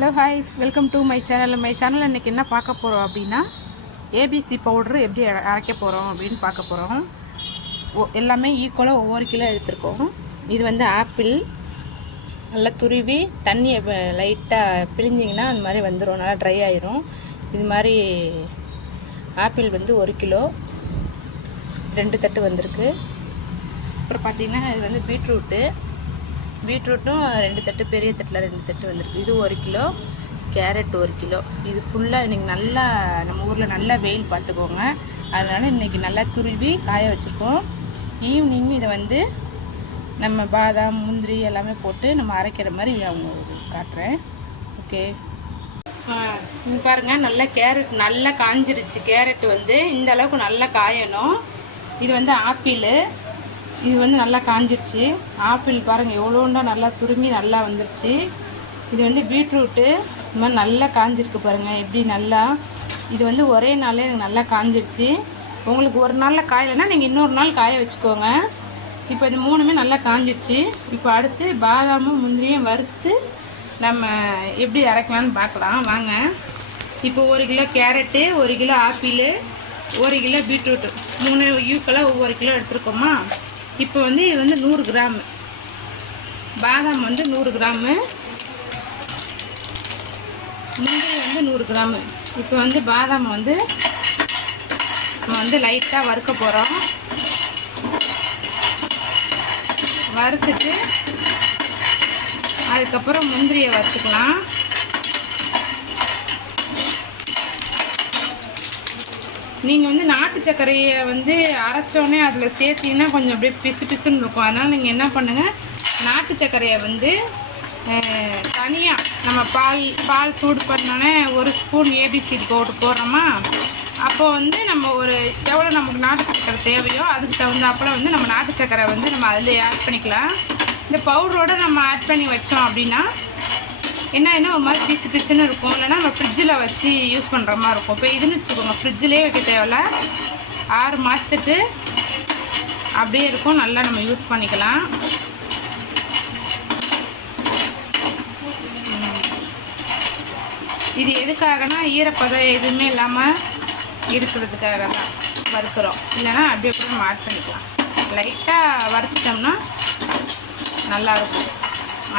Hello ஹாய்ஸ், welcome to my channel. இன்றைக்கி என்ன பார்க்க போகிறோம் அப்படின்னா, ஏபிசி பவுட்ரு எப்படி அரைக்க போகிறோம் அப்படின்னு பார்க்க போகிறோம். எல்லாமே ஈக்குவலாக ஒவ்வொரு கிலோ எடுத்துருக்கோம். இது வந்து ஆப்பிள் நல்லா துருவி தண்ணியை லைட்டாக பிழிஞ்சிங்கன்னா அந்த மாதிரி வந்துடும், நல்லா ட்ரை ஆயிரும். இது மாதிரி ஆப்பிள் வந்து 1 கிலோ 2 தட்டு வந்திருக்கு. அப்புறம் பார்த்திங்கன்னா இது வந்து பீட்ரூட்டும் 2 தட்டு, பெரிய தட்டில் 2 தட்டு வந்திருக்கு. இது 1 கிலோ. Carrot 1 kilo. இது ஃபுல்லாக இன்றைக்கி நல்லா நம்ம ஊரில் நல்லா வெயில் பார்த்துக்கோங்க, அதனால் இன்றைக்கி நல்லா துருவி காய வச்சுருக்கோம். ஈவினிங் இதை வந்து நம்ம பாதாம் முந்திரி எல்லாமே போட்டு நம்ம அரைக்கிற மாதிரி அவங்க காட்டுறேன். ஓகே, இங்கே பாருங்கள், நல்லா கேரட் நல்லா காஞ்சிருச்சு. கேரட் வந்து இந்த அளவுக்கு நல்லா காயணும். இது வந்து ஆப்பிள், இது வந்து நல்லா காஞ்சிருச்சு. ஆப்பிள் பாருங்கள் எவ்வளோண்டா நல்லா சுருங்கி நல்லா வந்துருச்சு. இது வந்து பீட்ரூட்டு இந்த மாதிரி நல்லா காஞ்சிருக்கு பாருங்கள் எப்படி நல்லா. இது வந்து ஒரே நாளே எனக்கு நல்லா காஞ்சிருச்சு. உங்களுக்கு ஒரு நாளில் காயலைன்னா நீங்கள் இன்னொரு நாள் காய வச்சுக்கோங்க. இப்போ இது 3மே நல்லா காஞ்சிருச்சு. இப்போ அடுத்து பாதாமும் முந்திரியும் வறுத்து நம்ம எப்படி அரைக்கலான்னு பார்க்கலாம் வாங்க. இப்போ 1 kilo carrot, 1 kilo apple, 1 kilo beetroot, 3 ஈக்குவலாக ஒவ்வொரு கிலோ எடுத்துருக்கோமா. இப்போ வந்து இது வந்து 100 கிராம் பாதாம் வந்து 100 கிராமு, முந்திரி வந்து 100 கிராமு. இப்போ வந்து பாதாம் வந்து நம்ம வந்து லைட்டாக வறுக்க போகிறோம். வறுத்துட்டு அதுக்கப்புறம் முந்திரியை வறுத்துக்கலாம். நீங்கள் வந்து நாட்டு சர்க்கரையை வந்து அரைச்சோன்னே அதில் சேர்த்திங்கன்னா கொஞ்சம் அப்படியே பிசு பிசுன்னு இருக்கும். அதனால் நீங்கள் என்ன பண்ணுங்கள், நாட்டு சர்க்கரையை வந்து தனியாக நம்ம பால் சூடு பண்ணோன்னே 1 ஸ்பூன் ஏபிசி பவுடர் போடுறோமா, அப்போ வந்து நம்ம எவ்வளோ நமக்கு நாட்டு சர்க்கரை தேவையோ அதுக்கு தகுந்தாப்பில் வந்து நம்ம நாட்டு சர்க்கரை வந்து நம்ம அதில் ஆட் பண்ணிக்கலாம். இந்த பவுடரோடு நம்ம ஆட் பண்ணி வச்சோம் அப்படின்னா என்ன ஒரு மாதிரி பிசு பிசுன்னு இருக்கும். இல்லைன்னா நம்ம ஃப்ரிட்ஜில் வச்சு யூஸ் பண்ணுற மாதிரி இருக்கும். இப்போ இதுன்னு வச்சுக்கோங்க, ஃப்ரிட்ஜிலே வைக்க தேவையில்ல, 6 மாதத்துக்கு அப்படியே இருக்கும், நல்லா நம்ம யூஸ் பண்ணிக்கலாம். இது எதுக்காகனா ஈரப்பதம் எதுவுமே இல்லாமல் இருக்கிறதுக்காக தான் வறுக்கிறோம். இல்லைன்னா அப்படியே கூட நம்ம ஆட் பண்ணிக்கலாம். லைட்டாக வறுத்துட்டோம்னா நல்லாயிருக்கும்,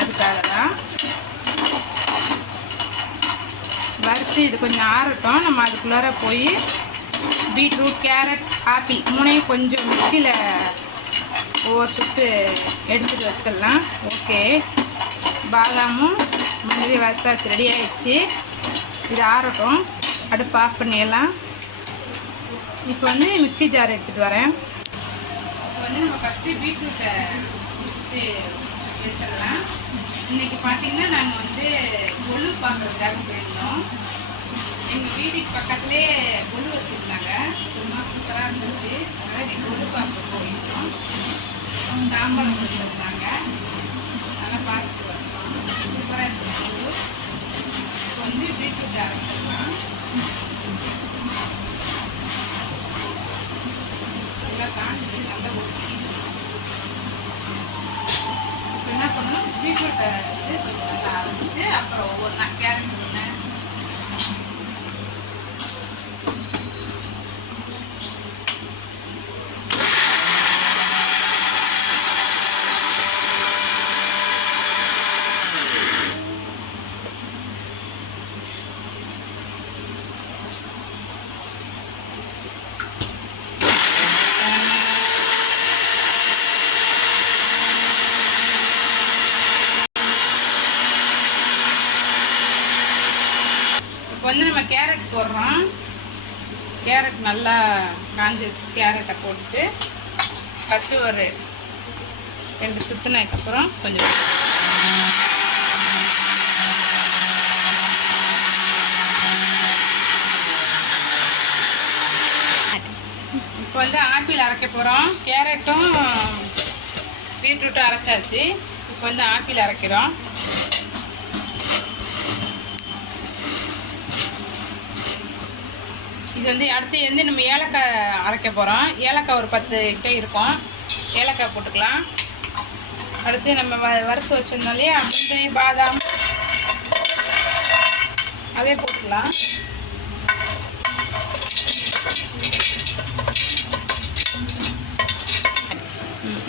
அதுக்காக தான். வறுத்து இது கொஞ்சம் ஆறட்டும். நம்ம அதுக்குள்ளார போய் பீட்ரூட், கேரட், ஆப்பிள் 3ஐயும் கொஞ்சம் மிக்சியில் ஒவ்வொரு சுற்று எடுத்துகிட்டு வச்சிடலாம். ஓகே, பாதாமும் முந்திரி வறுத்தாச்சு, ரெடி ஆகிடுச்சு. இது ஆறட்டும், அடுப்பு ஆஃப் பண்ணிடலாம். இப்போ வந்து மிக்சி ஜார் எடுத்துகிட்டு வரேன். இப்போ வந்து நம்ம ஃபஸ்ட்டு பீட்ரூட்டை சுற்றி எடுத்துடலாம். இன்றைக்கி பார்த்திங்கன்னா நாங்கள் வந்து கொலு பார்க்குறதுக்காக போயிருந்தோம். எங்கள் வீட்டுக்கு பக்கத்துலேயே கொலு வச்சுருந்தாங்க, சும்மா சூப்பராக இருந்துச்சு. அதனால் இன்றைக்கி கொலு பார்க்க போயிருந்தோம். தாம்பரம் வச்சுருந்தாங்க, அதெல்லாம் பார்த்துட்டு வரணும். சூப்பராக இருந்துச்சு கொலு. இப்போ வந்து பீட்ரூட் அரைச்சிடலாம். நல்லா காஞ்சிச்சு, நல்லா ஒட்டிச்சு. என்ன பண்ணணும், பீட்ரூட்டை வந்து கொஞ்சம் நல்லா அரைச்சிட்டு அப்புறம் ஒவ்வொரு கேரட் ஒன்று வந்து நம்ம கேரட் போடுறோம். கேரட் நல்லா காஞ்சி கேரட்டை போட்டுட்டு ஃபஸ்ட்டு ஒரு 2 சுற்றுனதுக்கப்புறம் கொஞ்சம் இப்போ வந்து ஆப்பிள் அரைக்க போகிறோம். கேரட்டும் பீட்ரூட்டும் அரைச்சாச்சு. இப்போ வந்து ஆப்பிள் அரைக்கிறோம். இது வந்து அடுத்து வந்து நம்ம ஏலக்காய் அரைக்க போகிறோம். ஏலக்காய் ஒரு 10 கிட்ட இருக்கும், ஏலக்காய் போட்டுக்கலாம். அடுத்து நம்ம வறுத்து வச்சிருந்தோம் இல்லையா முந்திரி, பாதாம், அதே போட்டுக்கலாம்.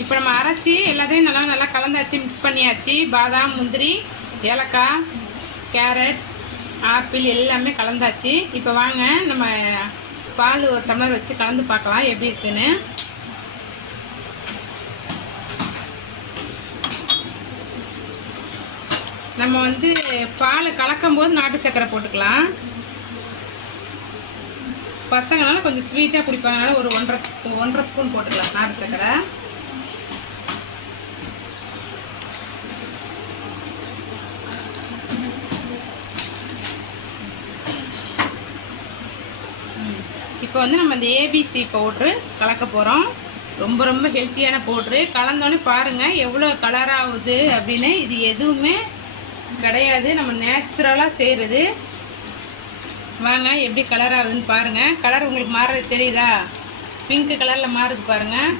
இப்போ நம்ம அரைச்சி எல்லாத்தையும் நல்லா கலந்தாச்சு, மிக்ஸ் பண்ணியாச்சு. பாதாம், முந்திரி, ஏலக்காய், கேரட், ஆப்பிள் எல்லாமே கலந்தாச்சு. இப்போ வாங்க நம்ம பால் ஒரு டம்ளர் வச்சு கலந்து பார்க்கலாம் எப்படி இருக்குன்னு. நம்ம வந்து பாலை கலக்கும் போது நாட்டு சக்கரை போட்டுக்கலாம். பசங்களால கொஞ்சம் ஸ்வீட்டாக குடிப்பாங்கனால ஒரு ஒன்றரை ஸ்பூன் போட்டுக்கலாம் நாட்டு சக்கரை. இப்போ வந்து நம்ம இந்த ஏபிசி பவுட்ரு கலக்க போகிறோம். ரொம்ப ஹெல்த்தியான பவுட்ரு. கலந்தோடனே பாருங்கள் எவ்வளோ கலர் ஆகுது அப்படின்னு. இது எதுவுமே கிடையாது, நம்ம நேச்சுரலாக செய்கிறது. வாங்க எப்படி கலர் ஆகுதுன்னு பாருங்கள். கலர் உங்களுக்கு மாறுறது தெரியுதா? பிங்க் கலரில் மாறுது பாருங்கள்,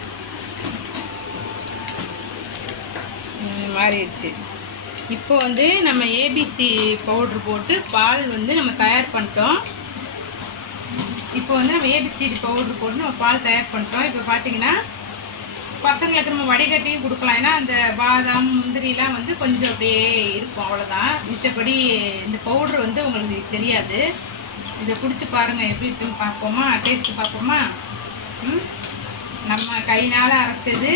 மாறிடுச்சு. இப்போ வந்து நம்ம ஏபிசி பவுட்ரு போட்டு பால் வந்து நம்ம தயார் பண்ணிட்டோம். இப்போ வந்து நம்ம ஏபிசிடி பவுட்ரு போட்டு நம்ம பால் தயார் பண்ணிட்டோம். இப்போ பார்த்தீங்கன்னா பசங்களுக்கு நம்ம வடிகட்டி கொடுக்கலாம். ஏன்னா அந்த பாதாம், முந்திரிலாம் வந்து கொஞ்சம் அப்படியே இருக்கும், அவ்வளோதான். மிச்சப்படி இந்த பவுட்ரு வந்து உங்களுக்கு தெரியாது. இதை குடிச்சு பாருங்கள் எப்படி இருக்குன்னு பார்ப்போமா, டேஸ்ட்டு பார்ப்போமா. நம்ம கையினால் அரைச்சது,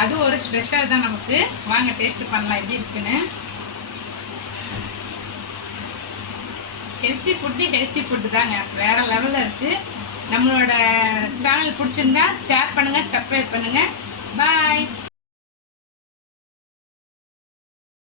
அது ஒரு ஸ்பெஷல் தான் நமக்கு. வாங்க டேஸ்ட்டு பண்ணலாம் எப்படி இருக்குன்னு. ஹெல்த்தி ஃபுட்டு தாங்க, வேறு லெவலில் இருக்குது. நம்மளோட சேனல் பிடிச்சிருந்தா ஷேர் பண்ணுங்கள், சப்ஸ்கிரைப் பண்ணுங்கள். பாய்.